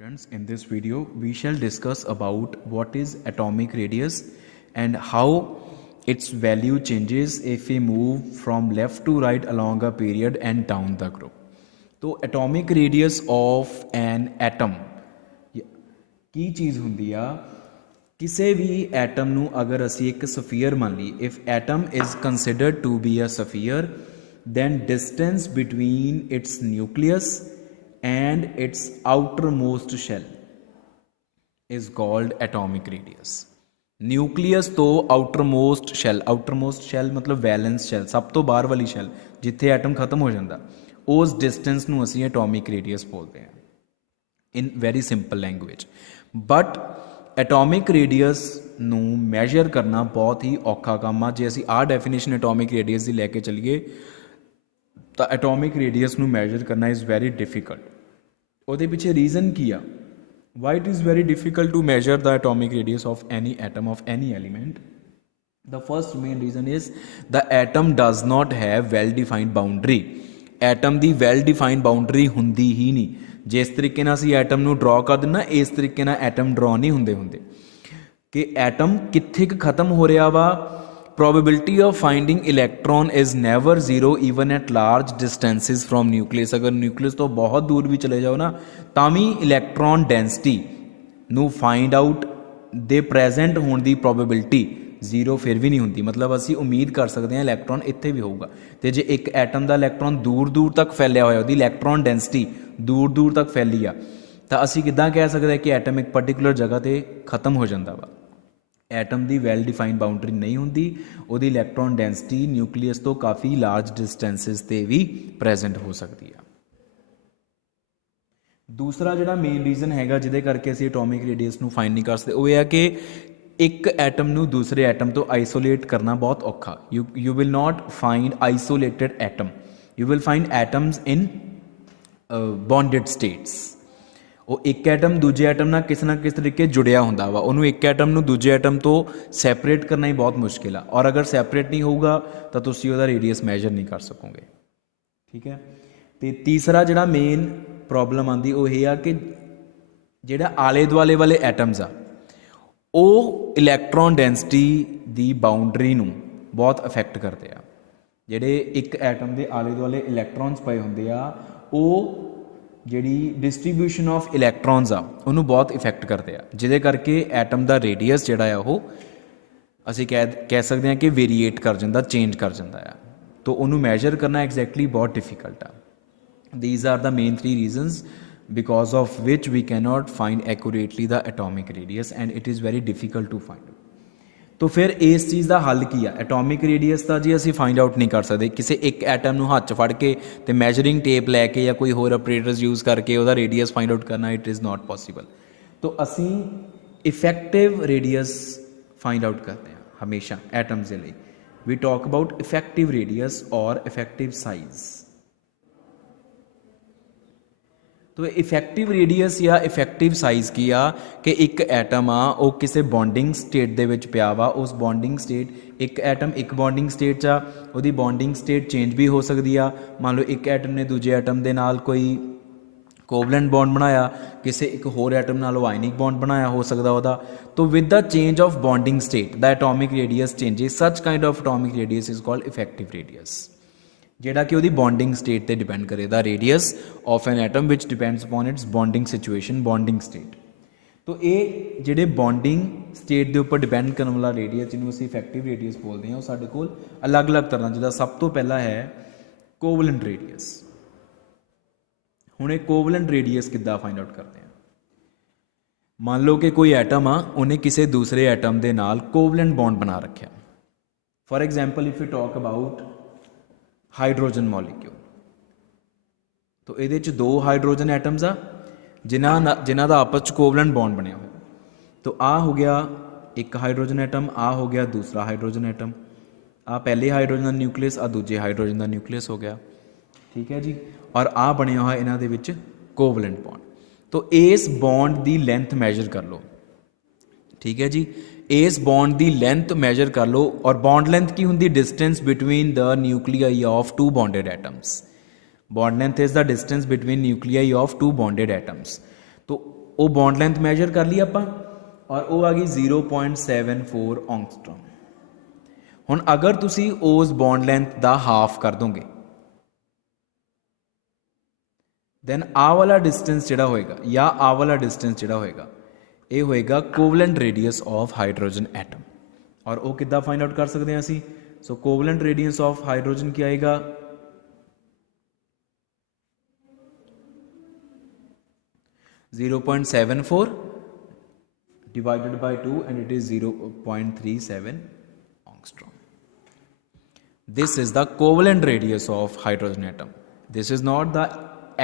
Students, in this video we shall discuss about what is atomic radius and how its value changes if we move from left to right along a period and down the group. तो atomic radius of an atom ਕੀ ਚੀਜ਼ ਹੁੰਦੀ ਆ ਕਿਸੇ ਵੀ atom ਨੂੰ ਅਗਰ ਅਸੀਂ ਇੱਕ sphere ਮੰਨ ਲਈ if atom is considered to be a sphere then distance between its nucleus and its outermost shell is called atomic radius. nucleus to outermost shell मतलब valence shell सब तो बाहर वाली shell जिथे एटम खत्म हो जाता उस distance ਨੂੰ ਅਸੀਂ atomic radius ਬੋਲਦੇ ਹਾਂ in very simple language. but atomic radius ਨੂੰ measure ਕਰਨਾ ਬਹੁਤ ਹੀ ਔਖਾ ਕੰਮ ਆ ਜੇ ਅਸੀਂ ਆਹ definition atomic radius ਦੀ ਲੈ ਕੇ ਚੱਲੀਏ ਤਾਂ ਐਟੋਮਿਕ ਰੇਡੀਅਸ ਨੂੰ ਮੈਜ਼ਰ ਕਰਨਾ ਇਜ਼ ਵੈਰੀ ਡਿਫਿਕਲਟ ਉਹਦੇ ਪਿੱਛੇ ਰੀਜ਼ਨ ਕੀ ਆ why it is very difficult to measure the atomic radius of any atom of any element the first main reason is the atom does not have well defined boundary atom ਦੀ well defined boundary ਹੁੰਦੀ ਹੀ ਨਹੀਂ ਜਿਸ ਤਰੀਕੇ ਨਾਲ ਅਸੀਂ atom ਨੂੰ ਡਰਾ ਕਰ ਦਿੰਨਾ ਇਸ ਤਰੀਕੇ ਨਾਲ ਐਟਮ ਡਰਾ ਨਹੀਂ ਹੁੰਦੇ ਕਿ ਐਟਮ ਕਿੱਥੇ ਕੁ ਖਤਮ ਹੋ ਰਿਹਾ ਵਾ probability of finding electron is never zero even at large distances from nucleus अगर nucleus तो बहुत दूर भी चले जाओ ना तामी electron density ਨੂੰ find out ਦੇ present ਹੋਣ ਦੀ probability zero ਫਿਰ ਵੀ ਨਹੀਂ ਹੁੰਦੀ मतलब ਅਸੀਂ ਉਮੀਦ ਕਰ ਸਕਦੇ ਹਾਂ ਇਲੈਕਟ੍ਰੋਨ ਇੱਥੇ ਵੀ ਹੋਊਗਾ ਤੇ ਜੇ ਇੱਕ ਐਟਮ ਦਾ ਇਲੈਕਟ੍ਰੋਨ ਦੂਰ ਤੱਕ ਫੈਲਿਆ ਹੋਇਆ ਉਹਦੀ ਇਲੈਕਟ੍ਰੋਨ ਡੈਂਸਿਟੀ ਦੂਰ ਤੱਕ ਫੈਲੀ ਆ ਤਾਂ ਅਸੀਂ ਕਿੱਦਾਂ ਕਹਿ ਸਕਦੇ ਹਾਂ ਕਿ ਐਟਮ ਇੱਕ ਪਾਰਟਿਕੂਲਰ ਜਗ੍ਹਾ ਤੇ ਖਤਮ ਹੋ ਜਾਂਦਾ ਵਾ ਐਟਮ ਦੀ ਵੈਲ ਡਿਫਾਈਨਡ ਬਾਊਂਡਰੀ ਨਹੀਂ ਹੁੰਦੀ ਉਹਦੀ ਇਲੈਕਟ੍ਰੋਨ ਡੈਂਸਿਟੀ ਨਿਊਕਲੀਅਸ ਤੋਂ ਕਾਫੀ ਲਾਰਜ ਡਿਸਟੈਂਸਿਸ ਤੇ ਵੀ ਪ੍ਰੈਜ਼ੈਂਟ ਹੋ ਸਕਦੀ ਆ ਦੂਸਰਾ ਜਿਹੜਾ ਮੇਨ ਰੀਜ਼ਨ ਹੈਗਾ ਜਿਹਦੇ ਕਰਕੇ ਅਸੀਂ ਐਟੋਮਿਕ ਰੇਡੀਅਸ ਨੂੰ ਫਾਈਂਡ ਨਹੀਂ ਕਰ ਸਕਦੇ ਉਹ ਇਹ ਆ ਕਿ ਇੱਕ ਐਟਮ ਨੂੰ ਦੂਸਰੇ ਐਟਮ ਤੋਂ ਆਈਸੋਲੇਟ ਕਰਨਾ ਬਹੁਤ ਔਖਾ you will not find isolated atom you will find atoms in bonded states ਉਹ ਇੱਕ ਐਟਮ ਦੂਜੇ ਐਟਮ ਨਾਲ ਕਿਸੇ ਨਾ ਕਿਸੇ ਤਰੀਕੇ ਜੁੜਿਆ ਹੁੰਦਾ ਵਾ ਉਹਨੂੰ ਇੱਕ ਐਟਮ ਨੂੰ ਦੂਜੇ ਐਟਮ ਤੋਂ ਸੈਪਰੇਟ ਕਰਨਾ ਹੀ ਬਹੁਤ ਮੁਸ਼ਕਿਲ ਆ ਔਰ ਅਗਰ ਸੈਪਰੇਟ ਨਹੀਂ ਹੋਊਗਾ ਤਾਂ ਤੁਸੀਂ ਉਹਦਾ ਰੇਡੀਅਸ ਮੈਜ਼ਰ ਨਹੀਂ ਕਰ ਸਕੋਗੇ ਠੀਕ ਹੈ ਤੇ ਤੀਸਰਾ ਜਿਹੜਾ ਮੇਨ ਪ੍ਰੋਬਲਮ ਆਉਂਦੀ ਉਹ ਇਹ ਆ ਕਿ ਜਿਹੜਾ ਆਲੇ ਦੁਆਲੇ ਵਾਲੇ ਐਟਮਸ ਆ ਉਹ ਇਲੈਕਟ੍ਰੋਨ ਡੈਂਸਿਟੀ ਦੀ ਬਾਉਂਡਰੀ ਨੂੰ ਬਹੁਤ ਅਫੈਕਟ ਕਰਦੇ ਆ ਜਿਹੜੇ ਇੱਕ ਐਟਮ ਦੇ ਆਲੇ ਦੁਆਲੇ ਇਲੈਕਟ੍ਰੋਨਸ ਪਏ ਹੁੰਦੇ ਆ ਉਹ ਜਿਹੜੀ ਡਿਸਟਰੀਬਿਊਸ਼ਨ ਆਫ ਇਲੈਕਟ੍ਰੋਨਸ ਆ ਉਹਨੂੰ ਬਹੁਤ ਇਫੈਕਟ ਕਰਦੇ ਆ ਜਿਹਦੇ ਕਰਕੇ ਐਟਮ ਦਾ ਰੇਡੀਅਸ ਜਿਹੜਾ ਆ ਉਹ ਅਸੀਂ ਕਹਿ ਸਕਦੇ ਹਾਂ ਕਿ ਵੇਰੀਏਟ ਕਰ ਜਾਂਦਾ ਚੇਂਜ ਕਰ ਜਾਂਦਾ ਆ ਤਾਂ ਉਹਨੂੰ ਮੈਜ਼ਰ ਕਰਨਾ ਐਗਜ਼ੈਕਟਲੀ ਬਹੁਤ ਡਿਫਿਕਲਟ ਆ these are the main 3 reasons because of which we cannot find accurately the atomic radius and it is very difficult to find ਤਾਂ ਫਿਰ ਇਸ ਚੀਜ਼ ਦਾ ਹੱਲ ਕੀ ਆ ਐਟੋਮਿਕ ਰੇਡੀਅਸ ਤਾਂ ਜੀ ਅਸੀਂ ਫਾਈਂਡ ਆਊਟ ਨਹੀਂ ਕਰ ਸਕਦੇ ਕਿਸੇ ਇੱਕ ਐਟਮ ਨੂੰ ਹੱਥ 'ਚ ਫੜ ਕੇ ਤੇ ਮੈਜ਼ਰਿੰਗ ਟੇਪ ਲੈ ਕੇ ਜਾਂ ਕੋਈ ਹੋਰ ਆਪਰੇਟਰਸ ਯੂਜ਼ ਕਰਕੇ ਉਹਦਾ ਰੇਡੀਅਸ ਫਾਈਂਡ ਆਊਟ ਕਰਨਾ ਇਟ ਇਜ਼ ਨਾਟ ਪੋਸੀਬਲ ਤਾਂ ਅਸੀਂ ਇਫੈਕਟਿਵ ਰੇਡੀਅਸ ਫਾਈਂਡ ਆਊਟ ਕਰਦੇ ਹਾਂ ਹਮੇਸ਼ਾ ਐਟਮਸ ਦੇ ਲਈ we talk about effective radius ਔਰ ਇਫੈਕਟਿਵ ਸਾਈਜ਼ तो इफेक्टिव रेडियस या इफेक्टिव साइज़ की आ कि एक एटम आ वो किसी बॉन्डिंग स्टेट दे विच पिया वा उस बॉन्डिंग स्टेट एक एटम एक बॉन्डिंग स्टेट च उहदी बॉन्डिंग स्टेट चेंज भी हो सकती आ मान लो एक एटम ने दूजे एटम दे नाल कोई कोवलेंट बॉन्ड बनाया किसी एक होर एटम नाल आयनिक बॉन्ड बनाया हो सकता उहदा तो with the change of bonding state the atomic radius changes such kind of atomic radius is called effective radius ਜਿਹੜਾ ਕਿ ਉਹਦੀ ਬੌਂਡਿੰਗ ਸਟੇਟ ਤੇ ਡਿਪੈਂਡ ਕਰੇ ਦਾ radius of an atom which depends upon its bonding situation bonding state ਤਾਂ ਇਹ ਜਿਹੜੇ bonding state ਦੇ ਉੱਪਰ ਡਿਪੈਂਡ ਕਰਨ ਵਾਲਾ ਰੇਡੀਅਸ ਜਿਹਨੂੰ ਅਸੀਂ ਇਫੈਕਟਿਵ ਰੇਡੀਅਸ ਬੋਲਦੇ ਹਾਂ ਉਹ ਸਾਡੇ ਕੋਲ ਅਲੱਗ-ਅਲੱਗ ਤਰ੍ਹਾਂ ਜਿਹਦਾ ਸਭ ਤੋਂ ਪਹਿਲਾ ਹੈ ਕੋਵਲੈਂਟ ਰੇਡੀਅਸ ਹੁਣ ਇਹ ਕੋਵਲੈਂਟ ਰੇਡੀਅਸ ਕਿੱਦਾਂ ਫਾਈਂਡ ਆਊਟ ਕਰਦੇ ਹਾਂ ਮੰਨ ਲਓ ਕਿ ਕੋਈ ਐਟਮ ਆ ਉਹਨੇ ਕਿਸੇ ਦੂਸਰੇ ਐਟਮ ਦੇ ਨਾਲ ਕੋਵਲੈਂਟ ਬੌਂਡ ਬਣਾ ਰੱਖਿਆ for example if you talk about hydrogen molecule तो ये दो हाइड्रोजन एटम्स आ जिन्हां दा आपस च कोवलेंट बॉन्ड बनया हुआ तो आ हो गया एक हाइड्रोजन एटम आ हो गया दूसरा हाइड्रोजन एटम आ पहले हाइड्रोजन का न्यूक्लियस आ दूजे हाइड्रोजन का न्यूक्लियस हो गया ठीक है जी और आ बनया हुआ इन्हां दे विच कोवलेंट बॉन्ड तो इस बॉन्ड की लेंथ मैजर कर लो ठीक है जी इस बॉन्ड की लेंथ मैजर कर लो और बॉन्ड लेंथ की होंगी distance between the nuclei of two bonded atoms bond length is the distance between nuclei of two bonded atoms तो वो बॉन्ड लेंथ मैजर कर ली आपां और वो आ गई 0.74 ऑंगस्ट्रॉम। हुण अगर तुसी उस बॉन्ड लेंथ दा हाफ कर दोगे दैन आ वाला डिस्टेंस जिहड़ा होएगा या आ वाला डिस्टेंस जिहड़ा होएगा ये होएगा covalent radius of hydrogen atom. और वो किद्दां फाइंड आउट कर सकते हैं असी? सो कोवलेंट रेडियस ऑफ हाइड्रोजन क्या आएगा? 0.74 divided by 2 and it is 0.37 angstrom. This is the covalent radius of hydrogen atom. This is not the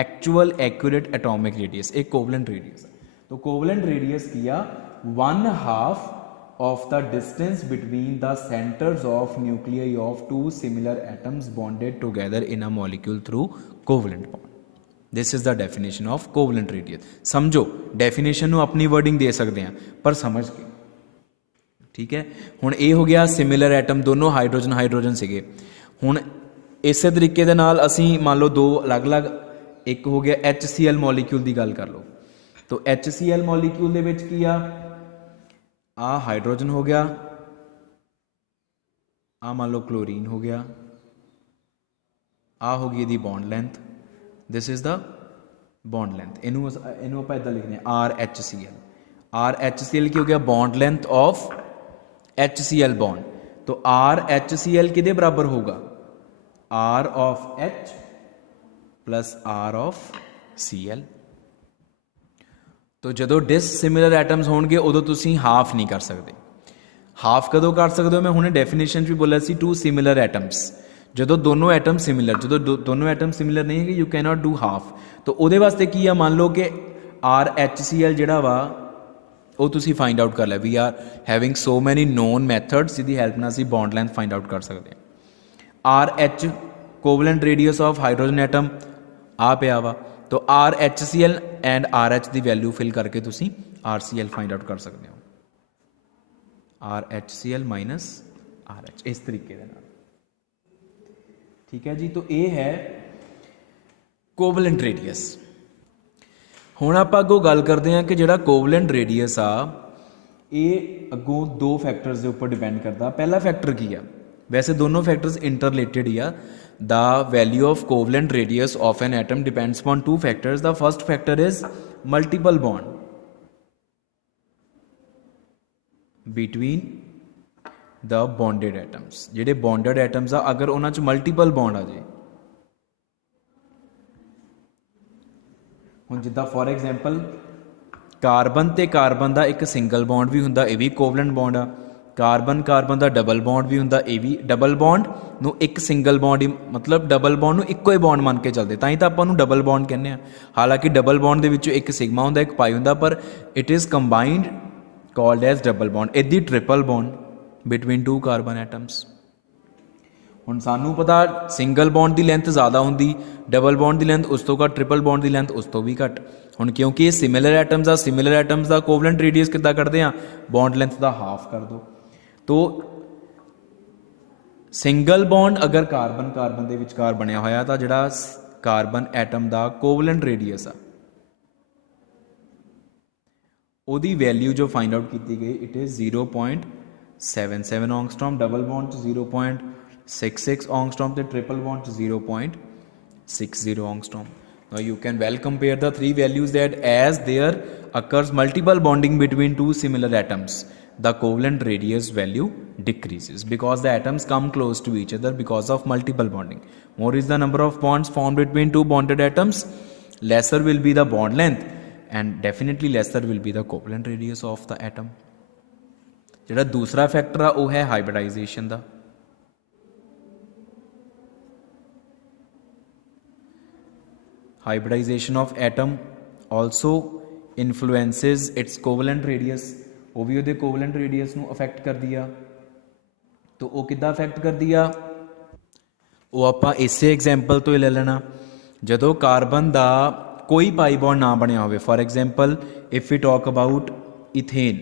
actual accurate atomic radius. एक covalent radius है। तो covalent radius किया 1/2 of the distance between the centers of nuclei of two similar atoms bonded together in a molecule through covalent bond. This is the definition of covalent radius. समझो definition ਨੂੰ अपनी wording दे सकते हैं पर समझ के, ठीक है। हुण ये हो गया सिमिलर एटम, दोनों हाइड्रोजन हाइड्रोजन सीगे। हुण इस तरीके दे नाल असीं मान लो दो अलग अलग, एक हो गया HCl मॉलीक्यूल की गल कर लो। तो HCl मॉलीक्यूल दे विच की आ हाइड्रोजन हो गया, आ मान लो क्लोरीन हो गया, आ हो गई दी bond length. This is the bond length. इनू आप इदा लिखने RHCl। RHCl की हो गया bond length of HCl bond. तो RHCl किदे बराबर होगा? R of H plus R of Cl। तो जो डिससिमिलर एटम्स होणगे उदों तुसीं हाफ नहीं कर सकते। हाफ कदों कर सकते हो? मैं हुणे डेफिनेशन भी बोला सी, टू सिमिलर एटम्स। जो दोनों एटम सिमिलर, जो दोनों एटम सिमिलर नहीं है, you can not do half. तो उहदे वास्ते की आ, मान लो कि RHCl जिहड़ा वा वो तुसी फाइंड आउट कर लिया। We are having so many known methods जिहदी हेल्प नाल असीं बॉन्ड लेंथ फाइंड आउट कर सकते हैं। RH covalent radius of hydrogen atom आ पिया वा। तो RHCl एंड RH की वैल्यू फिल करके तुसी RCl फाइंड आउट कर सकते हो। RHCl माइनस RH इस तरीके दे नाल, ठीक है जी। तो ये है कोवलेंट रेडियस। हुण आपां अगों गल करते हैं कि जिहड़ा कोवलेंट रेडियस आ ये अगों दो फैक्टर्स के उपर डिपेंड करता। पहला फैक्टर की है? वैसे दोनों फैक्टर्स इंटरलेटेड ही आ। The value of covalent radius of an atom depends upon two factors. The first factor is multiple bond between the bonded atoms. जिहड़े बॉन्डेड एटम्स आ अगर उन्हां च मल्टीपल बॉन्ड आ जाए, हुण जिद्दां फॉर एग्जाम्पल कार्बन ते कार्बन का एक सिंगल बॉन्ड भी हुंदा, ये भी कोवलेंट बॉन्ड आ। कार्बन कार्बन का डबल बॉन्ड भी हुंदा, ये भी डबल बॉन्ड नूं एक सिंगल बॉन्ड ही, मतलब डबल बॉन्ड नूं इक्को ही बॉन्ड मान के चलते, तां ही तां आपां नूं डबल बॉन्ड कहने आ। हालांकि डबल बॉन्ड दे विचों एक सिग्मा हुंदा, एक पाई हुंदा, पर it is combined called as double bond. इदी triple bond between two carbon atoms. हुण सानू पता सिंगल बॉन्ड की लेंथ ज़्यादा होंदी, डबल बॉन्ड की लेंथ उस तो घट, ट्रिपल बॉन्ड की लेंथ उस तो भी घट। हुण क्योंकि ये सिमिलर एटम्स आ, सिमिलर एटम्स का कोवलेंट रेडियस किद्दां कढदे आ? बॉन्ड लेंथ का हाफ कर दो। तो सिंगल बॉन्ड अगर कार्बन कार्बन के विचकार बनया होया तो जिहड़ा कार्बन एटम का कोवलेंट रेडियस आ उहदी वैल्यू जो फाइंड आउट की गई it is 0.77 angstrom. Double bond 0.66 angstrom, triple bond 0.60 angstrom. Now you can well compare the three values that as there occurs multiple bonding between two similar atoms, the covalent radius value decreases because the atoms come close to each other because of multiple bonding. More is the number of bonds formed between two bonded atoms, lesser will be the bond length and definitely lesser will be the covalent radius of the atom. जिहड़ा दूसरा factor आ वो है hybridisation का। Hybridization of atom also influences its covalent radius, वो भी उहदे covalent radius नूं affect कर दिया। तो वो किद्दां अफेक्ट कर दिया वो आपां इसे एग्जाम्पल तो ही ले लेना। जदों कार्बन का कोई पाई बॉन्ड ना बनिया होवे, for example if we talk about ethane,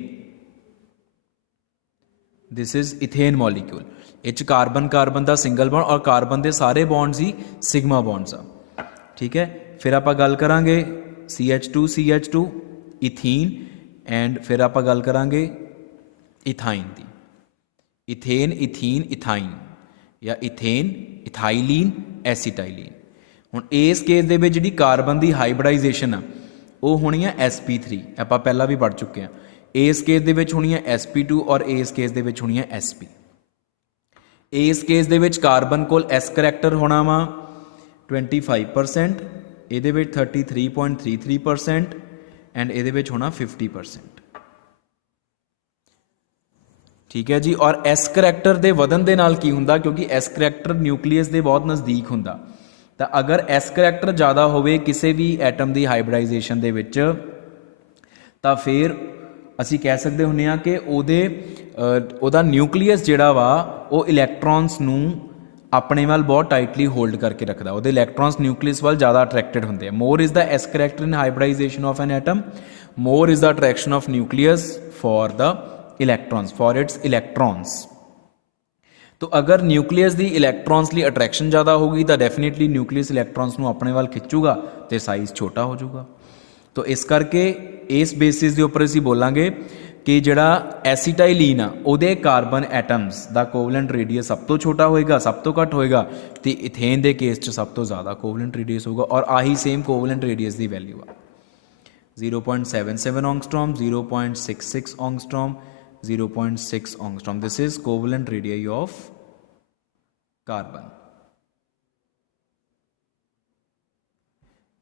this is ethane molecule, each carbon carbon का सिंगल बॉन्ड और कार्बन के सारे बॉन्ड्स ही सिग्मा बॉन्ड्स आ, ठीक है। फिर आप गल करांगे CH2 CH2 इथीन एंड फिर आप गल करांगे इथाइन की, इथेन इथीन इथाइन या इथेन इथाइलीन एसीटाइलीन। हुण इस केस दे विच जिहड़ी कार्बन की हाइब्रिडाइजेशन आ वो होनी है sp3, आपां पहला भी पढ़ चुके हैं। इस केस दे विच होनी है sp2 और इस केस दे विच होनी है sp। इस केस दे विच कार्बन कोल s करैक्टर होना वा 25%, इहदे विच 33.33% एंड इहदे विच होना 50%। ठीक है जी। और एस करैक्टर के वधन के नाल की हुंदा, क्योंकि एस करैक्टर न्यूक्लीयस के बहुत नज़दीक हुंदा, तो अगर एस करैक्टर ज़्यादा होवे किसी भी एटम की हाइब्रिडाइजेशन दे विच तो फिर असी कह सकते हुन्ने आ कि उहदा न्यूक्लीयस जिहड़ा वा वो इलैक्ट्रॉन्स नूं अपने वाल बहुत टाइटली होल्ड करके रखता, वो इलैक्ट्रॉन्स न्यूक्लीयस वाल ज़्यादा अट्रैक्टिड होंगे। More is the s character in hybridization of an atom, more is the attraction of nucleus for the electrons, for its electrons. तो अगर न्यूक्लीयस की इलैक्ट्रॉन्स लिए अट्रैक्शन ज़्यादा होगी तो डेफिनेटली न्यूक्लीयस इलैक्ट्रॉन्स को अपने वाल खिंचूगा तो साइज़ छोटा हो जाऊगा। तो इस करके इस बेसिस के उपर असीं बोलांगे कि जिहड़ा एसीटाइलीन आ उहदे कार्बन एटम्स का कोवलेंट रेडियस सब तो छोटा होएगा, सब तो घट होएगा, तो इथेन के केस सब तो ज़्यादा कोवलेंट रेडियस होगा। और आही सेम कोवलेंट रेडियस की वैल्यू आ 0.77 angstrom, 0.66 angstrom, 0.6 angstrom. This is covalent radius of carbon.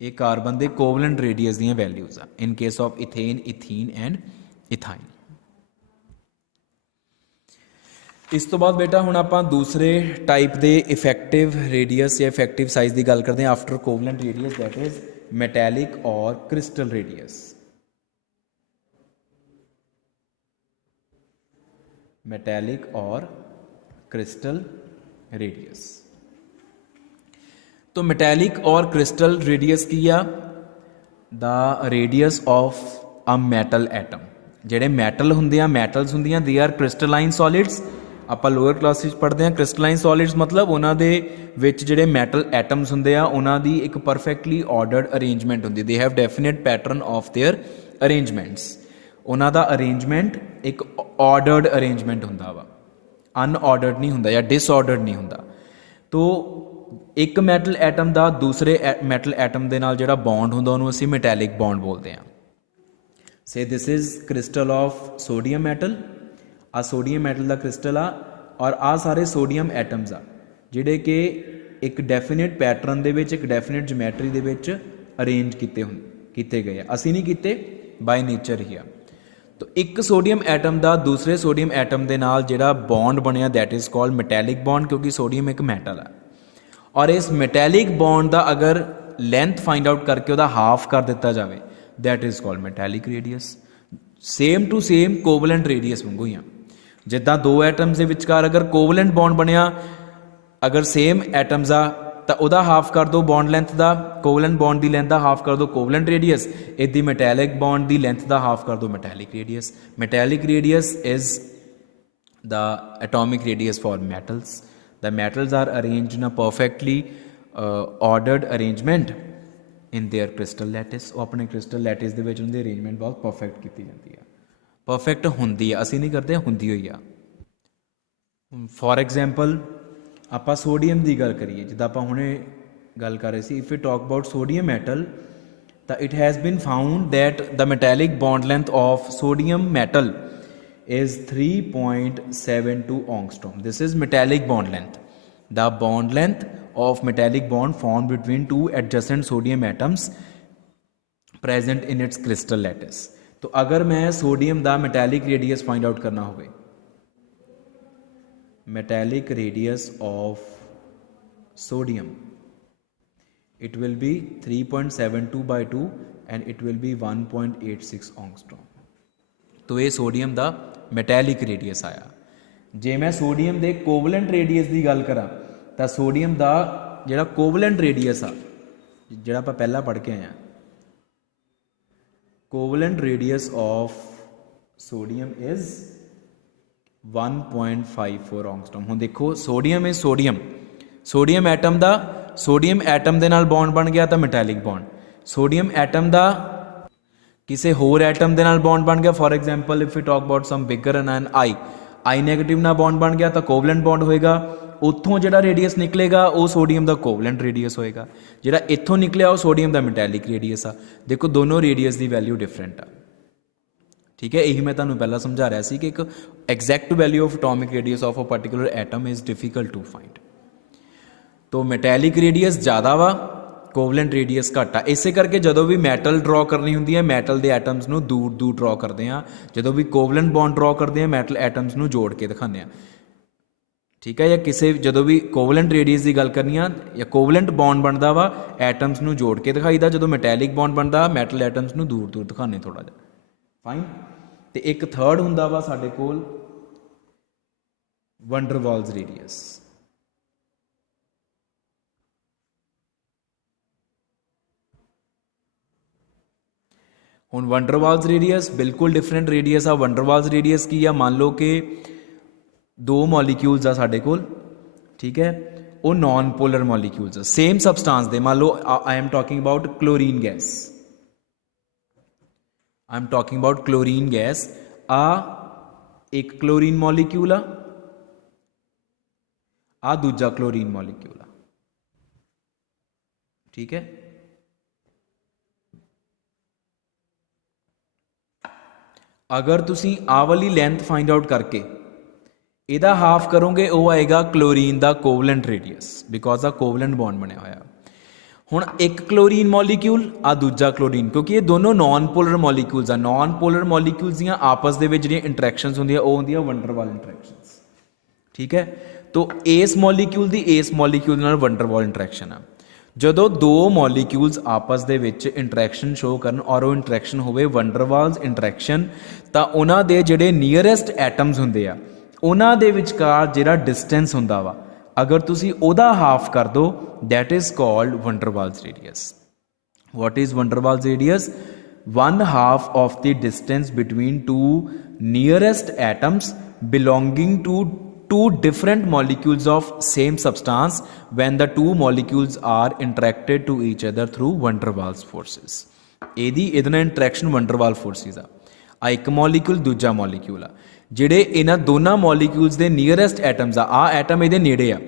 ये कार्बन के कोवलेंट रेडियस दी वैल्यूज आ in case of ethane, ethene and ethyne. इस तो बाद बेटा हुण आपां दूसरे टाइप के इफेक्टिव रेडियस या इफेक्टिव साइज की गल करते हैं after covalent radius, that is metallic और क्रिस्टल रेडियस। मेटैलिक और क्रिस्टल रेडियस। तो मेटैलिक और क्रिस्टल रेडियस की आ the radius of a metal atom. जेडे मैटल होंगे, मैटल्स होंगे, दे आर क्रिस्टलाइन सॉलिड्स। आप लोअर क्लास पढ़ते हैं क्रिस्टलाइन सॉलिड्स मतलब उन्होंने विच जिहड़े मैटल एटम्स होंगे उन्होंने एक परफेक्टली ऑर्डर्ड अरेंजमेंट होंगी, they have definite pattern of their arrangements. उन्हों का अरेंजमेंट एक ऑर्डर्ड अरेंजमेंट होंदा वा, अनऑर्डर्ड नहीं होंदा या डिसऑर्डर्ड नहीं होंदा। तो एक मैटल एटम का दूसरे मैटल एटम के नाल जिहड़ा बॉन्ड होंदा उहनूं असीं मैटैलिक बॉन्ड बोलते हैं। Say this is crystal of sodium metal, आ सोडियम मैटल का क्रिस्टल आ, और आ सारे सोडियम एटम्स आ जिहड़े कि एक डेफिनेट पैटर्न दे विच, एक डेफिनेट जिमैट्री दे विच अरेंज कीते गए, असीं नहीं कीते, बाय नेचर ही आ। तो एक सोडियम एटम का दूसरे सोडियम एटम के नाल जिहड़ा बॉन्ड बनिया दैट इज़ कॉल्ड मैटैलिक बॉन्ड, क्योंकि सोडियम एक मैटल है। और इस मैटैलिक बॉन्ड का अगर लेंथ फाइंड आउट करके वह हाफ कर दिता जाए that is called metallic radius. Same to same covalent radius वांगू ही आ, जिद्दां दो एटम्स के विचकार अगर कोवलेंट बॉन्ड बनिया, अगर सेम एटम्स आ तो वह हाफ कर दो बॉन्ड लेंथ का, कोवलेंट बॉन्ड की लेंथ का हाफ कर दो कोवलेंट रेडियस, इदी मैटैलिक बॉन्ड की लेंथ का हाफ कर दो metallic radius. Metallic radius is the atomic radius for metals. The metals are arranged in a perfectly ordered arrangement in their crystal lattice. वो अपने क्रिस्टल लैटिस के उनकी arrangement बहुत परफेक्ट की जाती है, परफेक्ट होंदी है, असी नहीं करते, होंदी हुई आ। फॉर एग्जाम्पल आप सोडियम की गल करिए, जिद्दां आपां हुणे गल कर रहे सी, if you talk about sodium metal तो it has been found that the metallic bond length of sodium metal is 3.72 angstrom. This is metallic bond length. The bond length of metallic bond formed between two adjacent sodium atoms present in its crystal lattice. तो अगर मैं sodium का metallic radius find out करना होवे, metallic radius of sodium, it will be 3.72 by 2 and it will be 1.86 angstrom. तो ये sodium का मैटैलिक radius आया। जे मैं सोडियम के कोवलेंट रेडियस की गल करा तो सोडियम का जिहड़ा कोवलेंट रेडियस आ, जिहड़ा आपां पहला पढ़ के आए हैं, covalent radius of sodium is 1.54 ऑंगस्ट्रॉम। हुण देखो sodium is sodium, sodium atom का सोडियम एटम के नाल बॉन्ड बन गया तो मैटैलिक बॉन्ड, सोडियम एटम का ਕਿਸੇ ਹੋਰ ਐਟਮ ਦੇ ਨਾਲ ਬੌਂਡ ਬਣ ਗਿਆ, for example if you talk about some bigger an I negative ਨਾਲ ਬੌਂਡ ਬਣ ਗਿਆ ਤਾਂ ਕੋਵਲੈਂਟ ਬੌਂਡ ਹੋਏਗਾ। ਉੱਥੋਂ ਜਿਹੜਾ ਰੇਡੀਅਸ ਨਿਕਲੇਗਾ ਉਹ ਸੋਡੀਅਮ ਦਾ ਕੋਵਲੈਂਟ ਰੇਡੀਅਸ ਹੋਏਗਾ, ਜਿਹੜਾ ਇੱਥੋਂ ਨਿਕਲਿਆ ਉਹ ਸੋਡੀਅਮ ਦਾ ਮੈਟੈਲਿਕ ਰੇਡੀਅਸ ਆ। ਦੇਖੋ ਦੋਨੋਂ ਰੇਡੀਅਸ ਦੀ ਵੈਲਿਊ ਡਿਫਰੈਂਟ ਆ, ठीक है। यही मैं तुहानू पहला समझा रहा सी कि एक exact value of atomic radius of a particular atom is difficult to find. तो मैटैलिक रेडियस ज़्यादा वा, कोवलेंट रेडियस घट आ। इस करके जो भी मैटल ड्रॉ करनी होंगी है, मैटल के एटम्स नू दूर दूर ड्रॉ करते हैं। जो भी कोवलेंट बॉन्ड ड्रॉ करते हैं, मैटल एटम्स नू जोड़ के दिखाने, ठीक है। या किसी जो भी कोवलेंट रेडियस की गल करनी आ, या कोवलेंट बॉन्ड बनता वा एटम्स नू जोड़ के दिखाईदा, जो मैटैलिक बॉन्ड बनता मैटल एटम्स नू दूर दूर दिखाने थोड़ा जा, फाइन। तो एक थर्ड हुंदा वा साडे कोल वंडरवाल्स रेडियस। हुण वंडरवाल्स रेडियस बिल्कुल डिफरेंट रेडियस आ। वंडरवाल्स रेडियस की आ, मान लो कि दो मॉलीक्यूल्स आ साडे कोल, ठीक है, वो नॉन पोलर मॉलीक्यूल्स आ सेम सबसटांस दे। मान लो I am talking about chlorine gas, I am talking about chlorine gas. एक क्लोरीन मॉलीक्यूल आ दूजा क्लोरीन मॉलीक्यूल आ, ठीक है। अगर तुसी आ वाली लेंथ फाइंड आउट करके इहदा हाफ करोगे, वो आएगा क्लोरीन दा covalent radius, because the covalent bond बनया होया। हुण एक क्लोरीन मॉलीक्यूल आ दूजा क्लोरीन, क्योंकि ये दोनों नॉन पोलर मॉलीक्यूल्स आ। नॉन पोलर मॉलीक्यूल्स दियां आपस दे विच जिहड़ियां इंटरैक्शनस हुंदियां वो हुंदियां वंडरवाल इंटरैक्शनस, ठीक है। तो इस मॉलीक्यूल दी इस मॉलीक्यूल नाल वंडरवाल इंटरैक्शन आ। जदों दो मॉलीक्यूल्स आपस दे विच इंटरैक्शन शो करन और वो इंटरैक्शन होवे वंडरवाल्स इंटरैक्शन, तां उहनां दे जिहड़े नीयरेस्ट एटम्स हुंदे आ उहनां दे विचकार जिहड़ा डिस्टेंस हुंदा वा, अगर तुसी ओदा हाफ कर दो, that is called van der Waals radius. What is van der Waals radius? 1/2 of the distance between two nearest atoms belonging to two different molecules of same substance when the two molecules are interacted to each other through van der Waals forces। ਇਹਦੀ ਇਹਦੇ ਨਾਲ interaction ਵੰਡਰਵਾਲ forces ਆ ਇੱਕ molecule ਦੂਜਾ molecule ਆ, ਜਿਹੜੇ ਇਹਨਾਂ ਦੋਨਾਂ ਮੋਲੀਕਿਊਲਸ ਦੇ ਨੀਅਰੈਸਟ ਐਟਮਸ ਆ ਐਟਮ ਇਹਦੇ ਨੇੜੇ ਆ,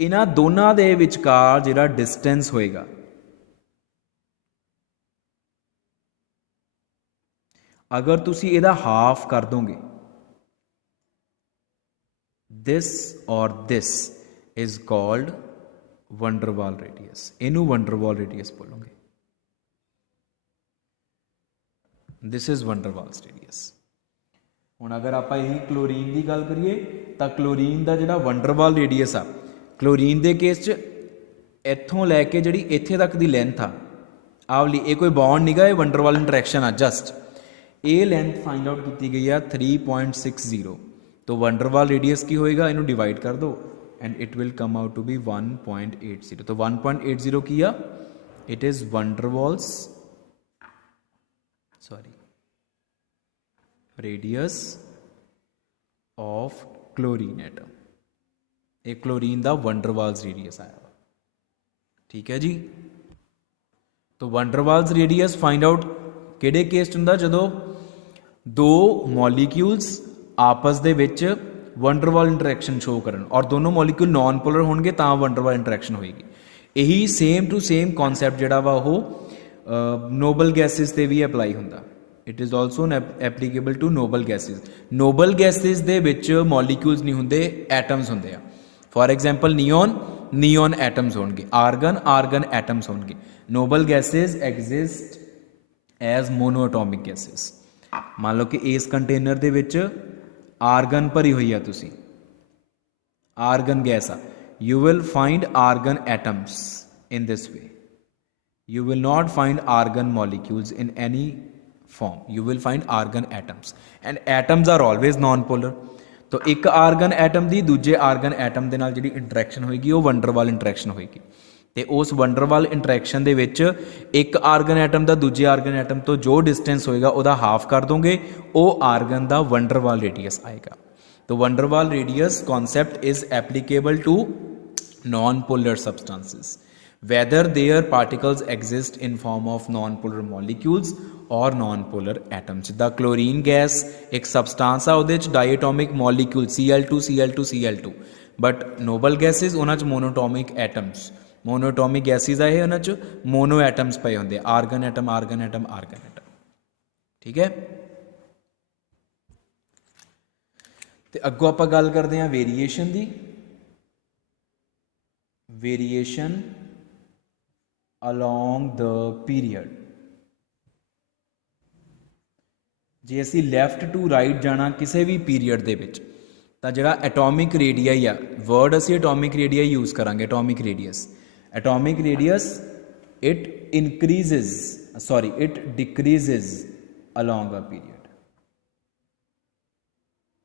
ਇਹਨਾਂ ਦੋਨਾਂ ਦੇ ਵਿਚਕਾਰ ਜਿਹੜਾ ਡਿਸਟੈਂਸ ਹੋਏਗਾ अगर तुसी इहदा हाफ कर दोगे, दिस और this is called van der Waals radius. इनू वंडरवाल रेडियस बोलोगे, दिस इज वंडरवाल्स रेडियस। हुण अगर आप यही क्लोरीन की गल करिए तो क्लोरीन का जिहड़ा वंडरवाल रेडियस आ, क्लोरीन के केस च इत्थों लैके जिहड़ी इत्थे तक की लेंथ आ वाली, ये कोई बॉन्ड नहीं गा, ये वंडरवाल इंटरैक्शन आ जस्ट। ये लेंथ फाइंड आउट की गई है 3.60। तो वंडरवाल रेडियस की होएगा, इनू डिवाइड कर दो and it will come out to be 1.80। तो 1.80 की आ, it is van der Waals radius of chlorine atom. एक क्लोरीन का वंडरवाल्स रेडियस आया, ठीक है जी। तो वंडरवाल्स रेडियस फाइंड आउट किहड़े केस हुंदा, जदों दो मॉलीक्यूल्स आपस दे विच वंडरवाल इंटरैक्शन शो करन और दोनों मॉलीक्यूल नॉन पोलर होणगे तां वंडरवाल इंटरैक्शन होएगी। यही सेम टू सेम कॉन्सैप्ट जिहड़ा वा ओह नोबल गैसिस ते भी अप्लाई हुंदा। It is also applicable to noble gases. Noble gases दे विच मॉलीक्यूल्स नहीं हुंदे, एटम्स हुंदे आ। फॉर एग्जाम्पल नियोन एटम्स होणगे, आर्गन एटम्स होणगे। Noble gases exist as monoatomic gases. मान लो कि इस कंटेनर दे विच आर्गन भरी हुई है, तुसी आर्गन गैस आ, you will find argon atoms in this way. You will not find argon molecules in any form, you will find argon atoms and atoms are always non polar. तो एक argon atom की दूजे argon atom के नाल जिहड़ी interaction होएगी वो van der Waals interaction होएगी। तो उस वंडरवाल इंटरैक्शन दे विच एक आर्गन एटम का दूजे आर्गन एटम तो जो डिस्टेंस होएगा उहदा हाफ कर दोगे, वो आर्गन का वंडरवाल रेडियस आएगा। तो van der Waals radius concept is applicable to non polar substances. whether their particles exist in form of non-polar molecules or non-polar atoms। ਜਿੱਦਾਂ ਕਲੋਰੀਨ ਗੈਸ ਇੱਕ ਸਬਸਟੈਂਸ ਆ, ਉਹਦੇ 'ਚ diatomic molecule Cl2 Cl2 Cl2, but noble gases ਉਹਨਾਂ 'ਚ ਮੋਨੋਟੋਮਿਕ atoms, ਮੋਨੋਟੋਮਿਕ gases ਆ ਇਹ, ਉਹਨਾਂ 'ਚ ਮੋਨੋ ਐਟਮਸ ਪਏ ਹੁੰਦੇ, argon atom argon atom argon atom. ਠੀਕ ਹੈ, ਤੇ ਅੱਗੋਂ ਆਪਾਂ ਗੱਲ ਕਰਦੇ ਹਾਂ ਵੇਰੀਏਸ਼ਨ ਦੀ। Variation along the period। ਜੇ ਅਸੀਂ ਲੈਫਟ ਟੂ ਰਾਈਟ ਜਾਣਾ ਕਿਸੇ ਵੀ ਪੀਰੀਅਡ ਦੇ ਵਿੱਚ, ਤਾਂ ਜਿਹੜਾ ਐਟੋਮਿਕ ਰੇਡੀਆਈ ਆ, ਵਰਡ ਅਸੀਂ ਐਟੋਮਿਕ ਰੇਡੀਆਈ ਯੂਜ਼ ਕਰਾਂਗੇ, atomic radius. Atomic radius it increases, sorry it decreases along a period.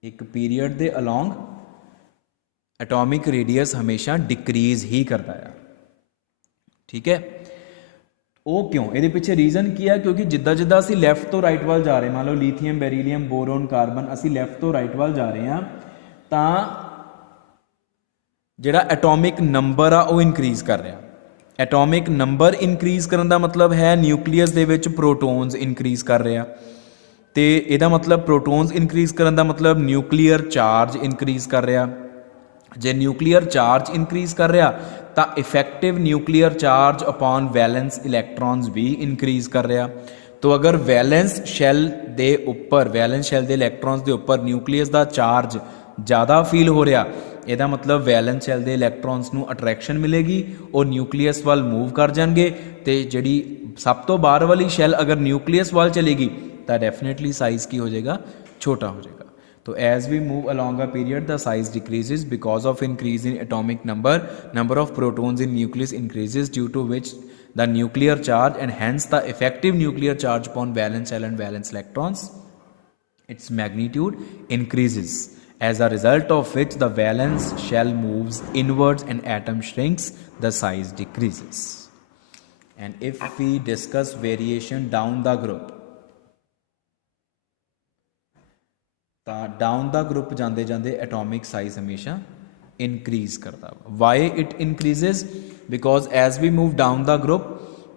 ਇੱਕ ਪੀਰੀਅਡ ਦੇ ਅਲੋਂਗ ਐਟੋਮਿਕ ਰੇਡੀਅਸ ਹਮੇਸ਼ਾ ਡਿਕਰੀਜ਼ ਹੀ ਕਰਦਾ ਆ। ਠੀਕ ਹੈ, ਉਹ ਕਿਉਂ, ਇਹਦੇ ਪਿੱਛੇ ਰੀਜ਼ਨ ਕੀ ਆ? ਕਿਉਂਕਿ ਜਿੱਦਾਂ ਜਿੱਦਾਂ ਅਸੀਂ ਲੈਫਟ ਤੋਂ ਰਾਈਟ ਵੱਲ ਜਾ ਰਹੇ, ਮੰਨ ਲਓ ਲੀਥੀਅਮ, ਬੈਰੀਲੀਅਮ, ਬੋਰੋਨ, ਕਾਰਬਨ, ਅਸੀਂ ਲੈਫਟ ਤੋਂ ਰਾਈਟ ਵੱਲ ਜਾ ਰਹੇ ਹਾਂ, ਤਾਂ ਜਿਹੜਾ ਐਟੋਮਿਕ ਨੰਬਰ ਆ ਉਹ ਇਨਕਰੀਜ਼ ਕਰ ਰਿਹਾ। ਐਟੋਮਿਕ ਨੰਬਰ ਇਨਕਰੀਜ਼ ਕਰਨ ਦਾ ਮਤਲਬ ਹੈ ਨਿਊਕਲੀਅਸ ਦੇ ਵਿੱਚ ਪ੍ਰੋਟੋਨਸ ਇਨਕਰੀਜ਼ ਕਰ ਰਿਹਾ, ਤੇ ਇਹਦਾ ਮਤਲਬ ਪ੍ਰੋਟੋਨਸ ਇਨਕਰੀਜ਼ ਕਰਨ ਦਾ ਮਤਲਬ ਨਿਊਕਲੀਅਰ ਚਾਰਜ ਇਨਕਰੀਜ਼ ਕਰ ਰਿਹਾ। ਜੇ ਨਿਊਕਲੀਅਰ ਚਾਰਜ ਇਨਕਰੀਜ਼ ਕਰ ਰਿਹਾ ਤਾਂ ਇਫੈਕਟਿਵ ਨਿਊਕਲੀਅਰ ਚਾਰਜ ਅਪॉन ਵੈਲੈਂਸ ਇਲੈਕਟ੍ਰॉन्स ਵੀ ਇਨਕਰੀਜ਼ ਕਰ ਰਿਹਾ। तो अगर वैलेंस शैल दे उपर, वैलेंस शैल दे इलैक्ट्रॉन्स दे उपर न्यूक्लियस का चार्ज ज़्यादा फील हो रहा, ਇਹਦਾ मतलब वैलेंस शैल ਦੇ ਇਲੈਕਟ੍ਰॉन्स ਨੂੰ ਅਟਰੈਕਸ਼ਨ ਮਿਲੇਗੀ, ਉਹ ਨਿਊਕਲੀਅਸ ਵੱਲ मूव कर ਜਾਣਗੇ, ਤੇ ਜਿਹੜੀ ਸਭ ਤੋਂ ਬਾਹਰ ਵਾਲੀ ਸ਼ੈਲ ਅਗਰ ਨਿਊਕਲੀਅਸ ਵੱਲ ਚਲੇਗੀ ਤਾਂ ਡੈਫੀਨੇਟਲੀ ਸਾइज ਕੀ ਹੋ ਜਾਏਗਾ, ਛੋਟਾ ਹੋ ਜਾਏਗਾ। तो as we move along a period, the size decreases because of increase in atomic number of protons in nucleus increases, due to which the nuclear charge and hence the effective nuclear charge upon valence shell and valence electrons, its magnitude increases, as a result of which the valence shell moves inwards and atom shrinks, the size decreases। And if we discuss variation down the group, ਤਾਂ down the group ਜਾਂਦੇ ਜਾਂਦੇ atomic size ਹਮੇਸ਼ਾ increase ਕਰਦਾ ਵਾ। Why it increases? Because as we move down the group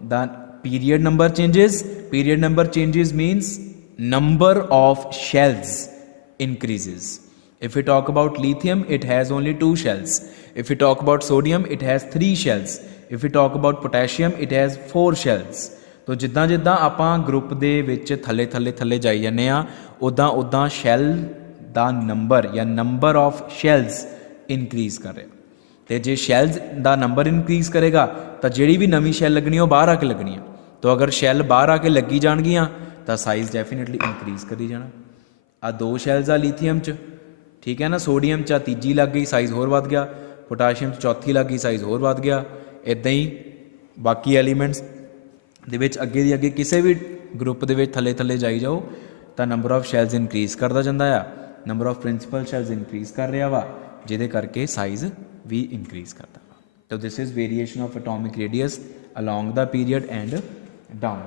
the period number changes. Period number changes means number of shells increases. If we talk about lithium, it has only 2 shells. If we talk about sodium, it has 3 shells. If we talk about potassium, it has 4 shells. तो जिद्दां जिद्दां आपां group दे विच थल्ले थल्ले थल्ले जाई जाने आ, उदां उदां शैल दा नंबर या नंबर ऑफ शैल्स इनक्रीज कर रहा। तो जे शैल्स दा नंबर इनक्रीज करेगा तो जिहड़ी भी नवीं शैल लगनी वो बाहर आके लगनी है। तो अगर शैल बाहर आके लगी जाणगियां तो साइज़ डेफिनेटली इनक्रीज करी जाना। आ 2 शैल्स आ लीथीअम च, ठीक है ना, सोडियम च तीजी लग गई, साइज़ होर वध गया, पोटाशियम चौथी लग गई, साइज़ होर वध गया। इदां ही बाकी एलीमेंट्स ਦੇ ਵਿੱਚ ਅੱਗੇ ਦੀ ਅੱਗੇ ਕਿਸੇ ਵੀ ਗਰੁੱਪ ਦੇ ਵਿੱਚ ਥੱਲੇ ਥੱਲੇ ਜਾਈ ਜਾਓ ਤਾਂ ਨੰਬਰ ਆਫ ਸ਼ੈਲਸ ਇਨਕਰੀਜ਼ ਕਰਦਾ ਜਾਂਦਾ ਆ, number of principal shells increase ਕਰ ਰਿਹਾ ਵਾ, ਜਿਹਦੇ ਕਰਕੇ ਸਾਈਜ਼ ਵੀ ਇਨਕਰੀਜ਼ ਕਰਦਾ ਵਾ। ਤਾਂ this is variation of atomic radius along the period and down.